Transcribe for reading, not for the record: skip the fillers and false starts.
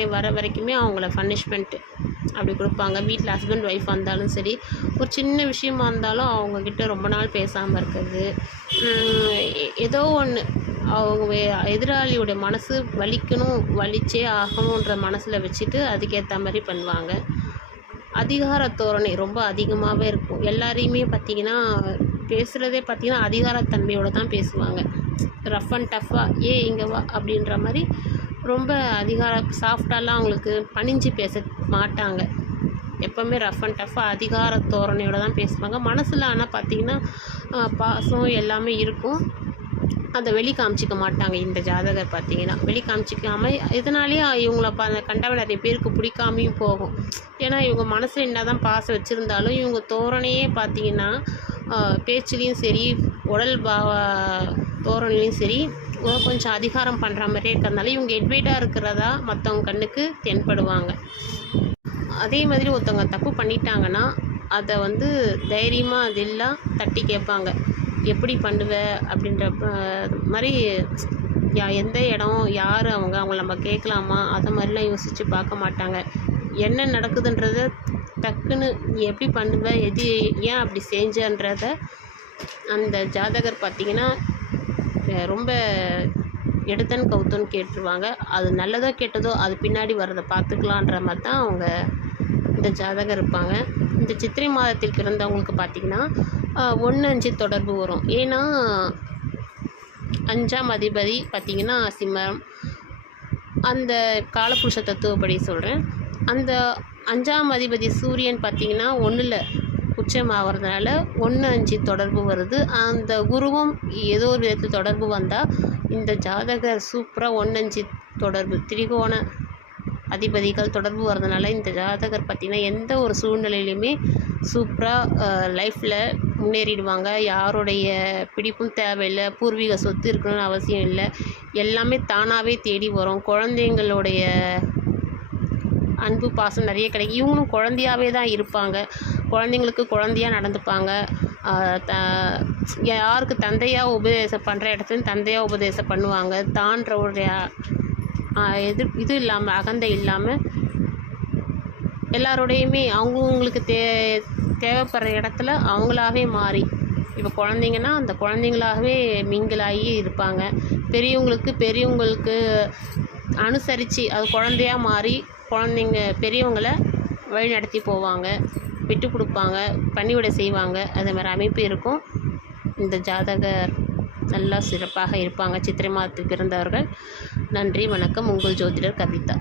ஞாயிற்றுக்கிழமை வர வரைக்குமே அவங்கள பனிஷ்மெண்ட்டு அப்படி கொடுப்பாங்க. வீட்டில் ஹஸ்பண்ட் ஒய்ஃப் வந்தாலும் சரி, ஒரு சின்ன விஷயமா இருந்தாலும் அவங்கக்கிட்ட ரொம்ப நாள் பேசாமல் இருக்கிறது. ஏதோ ஒன்று அவங்க எதிராளியோட மனசு வலிக்கணும், வலிச்சே ஆகணுன்ற மனசில் வச்சுட்டு அதுக்கேற்ற மாதிரி பண்ணுவாங்க. அதிகார தோரணை ரொம்ப அதிகமாகவே இருக்கும். எல்லாரையுமே பார்த்திங்கன்னா பேசுகிறதே பார்த்திங்கன்னா அதிகாரத்தன்மையோடு தான் பேசுவாங்க. ரஃப் அண்ட் டஃப்பாக இங்கே வா அப்படின்ற மாதிரி ரொம்ப சாஃப்டாலாம் அவங்களுக்கு பணிஞ்சு பேச மாட்டாங்க. எப்போவுமே ரஃப் அண்ட் டஃப்பாக அதிகார தோரணையோடு தான் பேசுவாங்க. மனசில் ஆனால் பார்த்திங்கன்னா பாசம் எல்லாமே இருக்கும். அதை வெளி காமிச்சிக்க மாட்டாங்க. இந்த ஜாதகர் பார்த்திங்கன்னா வெளி காமிச்சிக்காமல் இதனாலேயே இவங்கள கண்டவ நிறைய பேருக்கு பிடிக்காமையும் போகும். ஏன்னா இவங்க மனசில் என்ன தான் பாசம் வச்சுருந்தாலும் இவங்க தோரணையே பார்த்திங்கன்னா பேச்சுலேயும் சரி, உடல் தோரணையிலையும் சரி கொஞ்சம் அதிகாரம் பண்ணுற மாதிரியே இருக்கிறதுனால இவங்க எட்வைட்டாக இருக்கிறதா மற்றவங்க கண்ணுக்கு தென்படுவாங்க. அதே மாதிரி ஒருத்தவங்க தப்பு பண்ணிட்டாங்கன்னா அதை தைரியமாக அதெல்லாம் தட்டி கேட்பாங்க. எப்படி பண்ணுவ அப்படின்ற மாதிரி எந்த இடம் யார் அவங்கள நம்ம கேட்கலாமா அதை மாதிரிலாம் யோசித்து பார்க்க மாட்டாங்க. என்ன நடக்குதுன்றத டக்குன்னு நீ எப்படி பண்ணுவ, எது ஏன் அப்படி செஞ்சன்றத அந்த ஜாதகர் பார்த்திங்கன்னா ரொம்ப எடுத்தன் கவுத்தன்னு கேட்டுருவாங்க. அது நல்லதோ கெட்டதோ அது பின்னாடி வர்றதை பார்த்துக்கலான்ற மாதிரி தான் அவங்க இந்த ஜாதகம் இருப்பாங்க. இந்த சித்திரை மாதத்தில் பிறந்தவங்களுக்கு பார்த்திங்கன்னா 1-5 தொடர்பு வரும். ஏன்னா 5ஆம் அதிபதி பார்த்திங்கன்னா சிம்மம். அந்த காலபுருஷ தத்துவப்படி சொல்கிறேன். அந்த 5ஆம் அதிபதி சூரியன் பார்த்திங்கன்னா 1ல் உச்சமாகிறதுனால 1-5 தொடர்பு வருது. அந்த குருவும் ஏதோ ஒரு விதத்தில் தொடர்பு வந்தால் இந்த ஜாதகர் சூப்பராக 1-5 தொடர்பு திரிகோண அதிபதிகள் தொடர்பு வர்றதுனால இந்த ஜாதகர் பார்த்திங்கன்னா எந்த ஒரு சூழ்நிலையிலையுமே சூப்பராக லைஃப்பில் முன்னேறிடுவாங்க. யாருடைய பிடிப்பும் தேவையில்லை, பூர்வீக சொத்து இருக்கணும்னு அவசியம் இல்லை, எல்லாமே தானாகவே தேடி வரும். குழந்தைங்களுடைய அன்பு பாசம் நிறைய கிடைக்கும். இவங்களும் குழந்தையாகவே தான் இருப்பாங்க. குழந்தைங்களுக்கு குழந்தையாக நடந்துப்பாங்க. யாருக்கு தந்தையாக உபதேசம் பண்ணுற இடத்துல தந்தையாக உபதேசம் பண்ணுவாங்க. தான்ற ஒரு இது இல்லாமல் அகந்தை இல்லாமல் எல்லாரோடையுமே அவங்கவுங்களுக்கு தேவைப்படுற இடத்துல அவங்களாகவே மாறி, இப்போ குழந்தைங்கன்னா அந்த குழந்தைங்களாகவே மிங்கிளாகி இருப்பாங்க. பெரியவங்களுக்கு அனுசரித்து அது குழந்தையாக மாறி பெரியவங்களை வழி நடத்தி போவாங்க, விட்டு கொடுப்பாங்க, பணிவிடை செய்வாங்க. அது மாதிரி அமைப்பு இருக்கும். இந்த ஜாதகர் நல்லா சிறப்பாக இருப்பாங்க சித்திரை மாதத்தில் பிறந்தவர்கள். நன்றி, வணக்கம். உங்கள் ஜோதிடர் கவிதா.